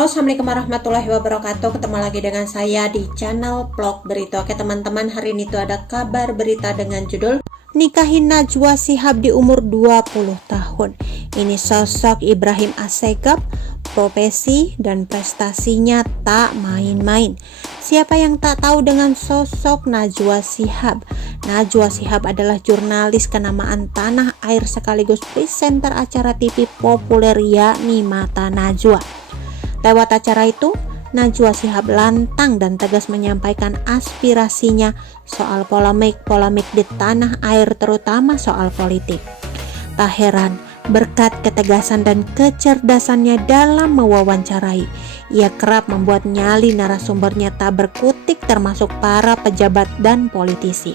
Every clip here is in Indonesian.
Halo, assalamualaikum warahmatullahi wabarakatuh. Ketemu lagi dengan saya di channel vlog berita. Oke teman-teman, hari ini tuh ada kabar berita dengan judul nikahin Najwa Shihab di umur 20 tahun. Ini sosok Ibrahim Assegaf, profesi dan prestasinya tak main-main. Siapa yang tak tahu dengan sosok Najwa Shihab? Najwa Shihab adalah jurnalis kenamaan tanah air sekaligus presenter acara TV populer yakni Mata Najwa. Lewat acara itu, Najwa Shihab lantang dan tegas menyampaikan aspirasinya soal polemik-polemik di tanah air, terutama soal politik. Tak heran, berkat ketegasan dan kecerdasannya dalam mewawancarai, ia kerap membuat nyali narasumbernya tak berkutik, termasuk para pejabat dan politisi.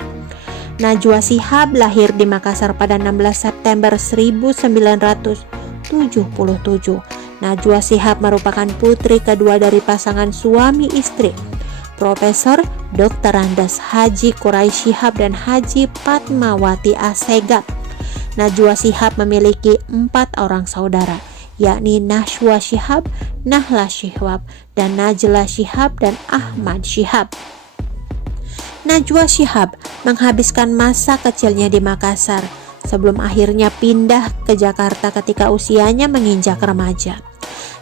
Najwa Shihab lahir di Makassar pada 16 September 1977. Najwa Shihab merupakan putri kedua dari pasangan suami istri, Profesor Dr. Andes Haji Quraisy Shihab dan Haji Fatmawati Assegaf. Najwa Shihab memiliki 4 orang saudara, yakni Nashwa Shihab, Nahla Shihab, dan Najla Shihab dan Ahmad Shihab. Najwa Shihab menghabiskan masa kecilnya di Makassar sebelum akhirnya pindah ke Jakarta ketika usianya menginjak remaja.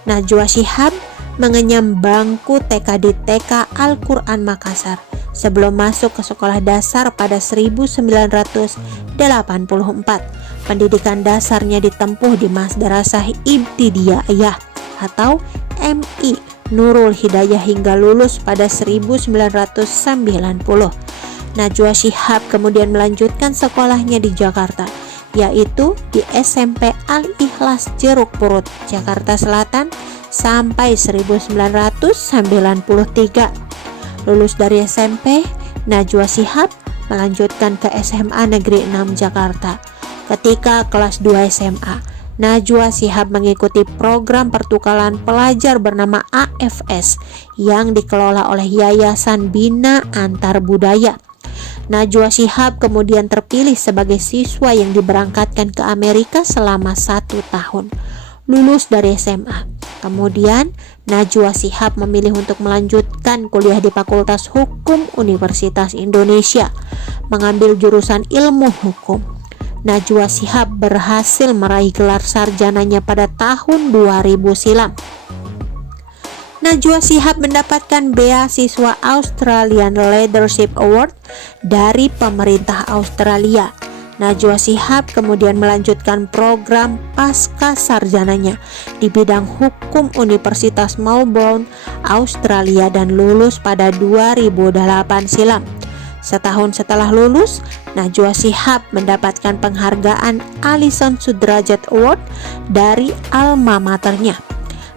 Najwa Shihab mengenyam bangku TK di TK Al-Quran Makassar sebelum masuk ke sekolah dasar pada 1984. Pendidikan dasarnya ditempuh di Madrasah Ibtidaiyah atau MI Nurul Hidayah hingga lulus pada 1990. Najwa Shihab kemudian melanjutkan sekolahnya di Jakarta, yaitu di SMP Al-Ikhlas Jeruk Purut, Jakarta Selatan sampai 1993. Lulus dari SMP, Najwa Shihab melanjutkan ke SMA Negeri 6 Jakarta. Ketika kelas 2 SMA, Najwa Shihab mengikuti program pertukaran pelajar bernama AFS yang dikelola oleh Yayasan Bina Antar Budaya. Najwa Shihab kemudian terpilih sebagai siswa yang diberangkatkan ke Amerika selama 1 tahun. Lulus dari SMA, kemudian Najwa Shihab memilih untuk melanjutkan kuliah di Fakultas Hukum Universitas Indonesia, mengambil jurusan Ilmu Hukum. Najwa Shihab berhasil meraih gelar sarjananya pada tahun 2000 silam. Najwa Shihab mendapatkan beasiswa Australian Leadership Award dari pemerintah Australia. Najwa Shihab kemudian melanjutkan program pasca sarjananya di bidang hukum Universitas Melbourne, Australia dan lulus pada 2008 silam. Setahun setelah lulus, Najwa Shihab mendapatkan penghargaan Alison Sudrajat Award dari alma maternya.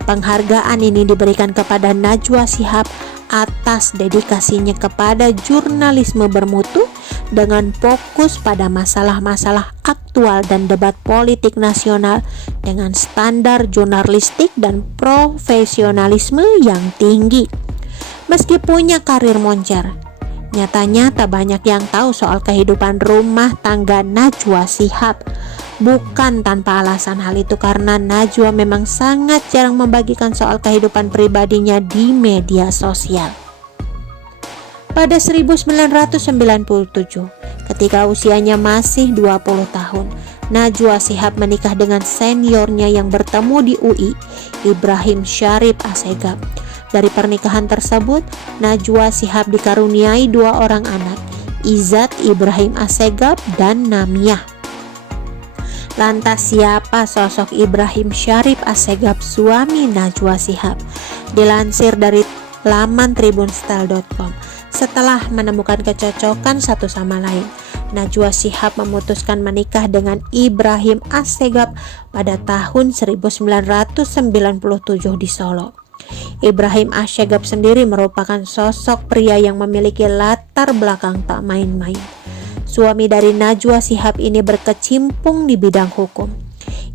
Penghargaan ini diberikan kepada Najwa Shihab atas dedikasinya kepada jurnalisme bermutu dengan fokus pada masalah-masalah aktual dan debat politik nasional dengan standar jurnalistik dan profesionalisme yang tinggi. Meski punya karir moncer, nyatanya tak banyak yang tahu soal kehidupan rumah tangga Najwa Shihab. Bukan tanpa alasan, hal itu karena Najwa memang sangat jarang membagikan soal kehidupan pribadinya di media sosial. Pada 1997, ketika usianya masih 20 tahun, Najwa Shihab menikah dengan seniornya yang bertemu di UI, Ibrahim Syarif Assegaf. Dari pernikahan tersebut, Najwa Shihab dikaruniai 2 orang anak, Izzat Ibrahim Assegaf dan Namiah. Lantas siapa sosok Ibrahim Syarif Assegaf, suami Najwa Shihab? Dilansir dari laman tribunstyle.com, setelah menemukan kecocokan satu sama lain, Najwa Shihab memutuskan menikah dengan Ibrahim Assegaf pada tahun 1997 di Solo. Ibrahim Assegaf sendiri merupakan sosok pria yang memiliki latar belakang tak main-main. Suami dari Najwa Shihab ini berkecimpung di bidang hukum.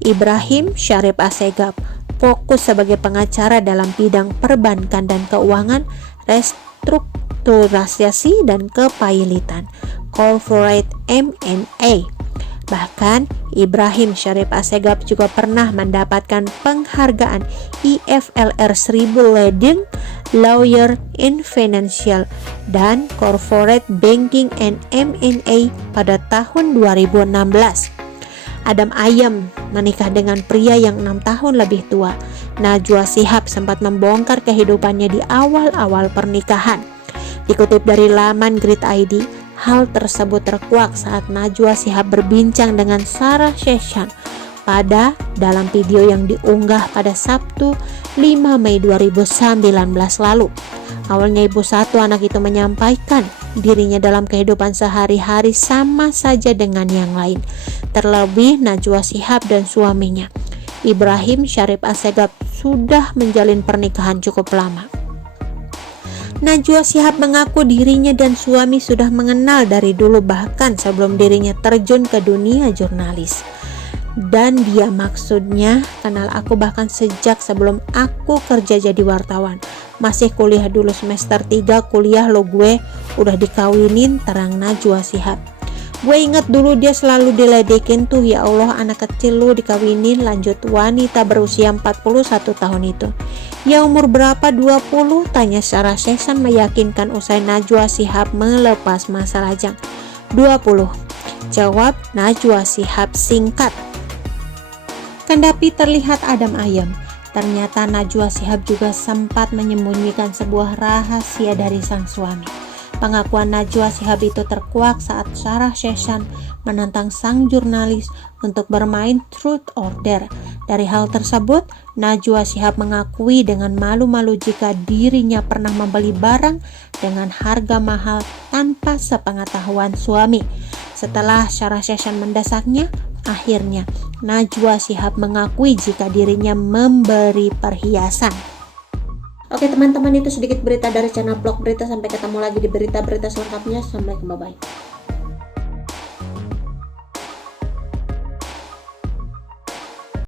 Ibrahim Syarif Assegaf fokus sebagai pengacara dalam bidang perbankan dan keuangan, restrukturisasi dan kepailitan, corporate M&A. Bahkan Ibrahim Syarif Assegaf juga pernah mendapatkan penghargaan IFLR 1000 Leading Lawyer in Financial dan Corporate Banking and M&A pada tahun 2016. Adam Ayem menikah dengan pria yang 6 tahun lebih tua. Najwa Shihab sempat membongkar kehidupannya di awal-awal pernikahan. Dikutip dari laman Grid ID, hal tersebut terkuak saat Najwa Shihab berbincang dengan Sarah Sechan pada dalam video yang diunggah pada Sabtu 5 Mei 2019 lalu. Awalnya ibu satu anak itu menyampaikan dirinya dalam kehidupan sehari-hari sama saja dengan yang lain. Terlebih Najwa Shihab dan suaminya Ibrahim Syarif Assegaf sudah menjalin pernikahan cukup lama. Najwa Shihab mengaku dirinya dan suami sudah mengenal dari dulu, bahkan sebelum dirinya terjun ke dunia jurnalis. Dan dia maksudnya kenal aku bahkan sejak sebelum aku kerja jadi wartawan. Masih kuliah dulu semester 3 kuliah lo gue udah dikawinin, terang Najwa Shihab. Gue inget dulu dia selalu diledekin tuh, ya Allah anak kecil lu dikawinin, lanjut wanita berusia 41 tahun itu. Ya umur berapa, 20? Tanya Sarah Sechan meyakinkan usai Najwa Shihab melepas masa lajang. 20, jawab Najwa Shihab singkat. Kendati terlihat Adam Ayem, ternyata Najwa Shihab juga sempat menyembunyikan sebuah rahasia dari sang suami. Pengakuan Najwa Shihab itu terkuak saat Sarah Sechan menantang sang jurnalis untuk bermain Truth or Dare. Dari hal tersebut, Najwa Shihab mengakui dengan malu-malu jika dirinya pernah membeli barang dengan harga mahal tanpa sepengetahuan suami. Setelah Sarah Sechan mendesaknya, akhirnya Najwa Shihab mengakui jika dirinya memberi perhiasan. Oke teman-teman, itu sedikit berita dari channel Vlog Berita. Sampai ketemu lagi di berita-berita selengkapnya. Assalamualaikum, bye-bye.